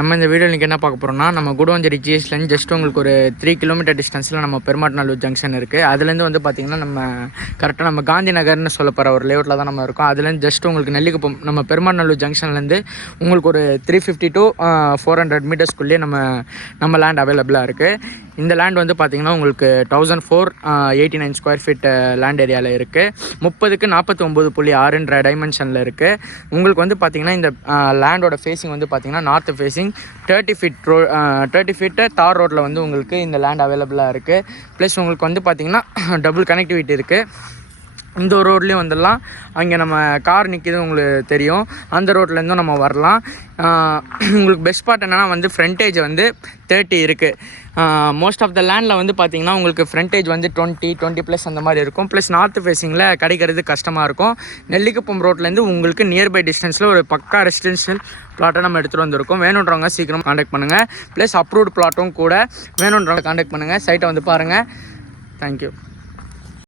நம்ம இந்த வீடியோ இன்றைக்கி என்ன பார்க்க போகிறோம்னா, நம்ம குடுவாஞ்சேரி ஜிஎஸ்லேருந்து ஜஸ்ட் உங்களுக்கு ஒரு 3 கிலோமீட்டர் டிஸ்டன்ஸில் நம்ம பெருமாட்நல்லூர் ஜங்ஷன் இருக்குது. அதுலேருந்து வந்து பார்த்திங்கன்னா நம்ம கரெக்டாக நம்ம காந்தி நகர்னு சொல்ல போகிற ஒரு லேஅவுட்டில் தான் நம்ம இருக்கோம். அதுலேருந்து ஜஸ்ட் உங்களுக்கு நெல்லிக்குப்பம் நம்ம பெருமாட்நல்லூர் ஜங்ஷன்லேருந்து உங்களுக்கு ஒரு 350 to 400 மீட்டர்ஸ்குள்ளேயே நம்ம லேண்ட் அவைலபிளாக இருக்குது. இந்த லேண்ட் வந்து பார்த்திங்கன்னா உங்களுக்கு 1489 ஸ்கொயர் ஃபீட் லேண்ட் ஏரியாவில் இருக்குது. 30க்கு 49.6ன்ற டைமென்ஷனில் இருக்குது. உங்களுக்கு வந்து பார்த்திங்கன்னா இந்த லேண்டோட ஃபேஸிங் வந்து பார்த்திங்கன்னா நார்த் ஃபேஸிங் 30 ஃபீட்டு தார் ரோட்டில் வந்து உங்களுக்கு இந்த லேண்ட் அவைலபிளாக இருக்குது. ப்ளஸ் உங்களுக்கு வந்து பார்த்திங்கன்னா டபுள் கனெக்டிவிட்டி இருக்குது. இந்த ஒரு ரோட்லேயும் வந்துடலாம். அங்கே நம்ம கார் நிற்கிது உங்களுக்கு தெரியும், அந்த ரோட்லேருந்தும் நம்ம வரலாம். உங்களுக்கு பெஸ்ட் பார்ட் என்னென்னா வந்து ஃப்ரண்டேஜ் வந்து 30 இருக்குது. மோஸ்ட் ஆஃப் த லேண்டில் வந்து பார்த்திங்கன்னா உங்களுக்கு ஃப்ரண்டேஜ் வந்து 20+ அந்த மாதிரி இருக்கும். ப்ளஸ் நார்த் ஃபேஸிங்கில் கிடைக்கிறது கஷ்டமாக இருக்கும். நெல்லிக்குப்பம் ரோட்லேருந்து உங்களுக்கு நியர்பை டிஸ்டன்ஸில் ஒரு பக்கா ரெசிடென்ஷியல் பிளாட்டை நம்ம எடுத்துகிட்டு வந்திருக்கோம். வேணுன்றவங்க சீக்கிரம் காண்டாக்ட் பண்ணுங்கள். ப்ளஸ் அப்ரூவ்டு பிளாட்டும் கூட வேணுன்றவங்க காண்டாக்ட் பண்ணுங்கள். சைட்டை வந்து பாருங்கள். தேங்க்யூ.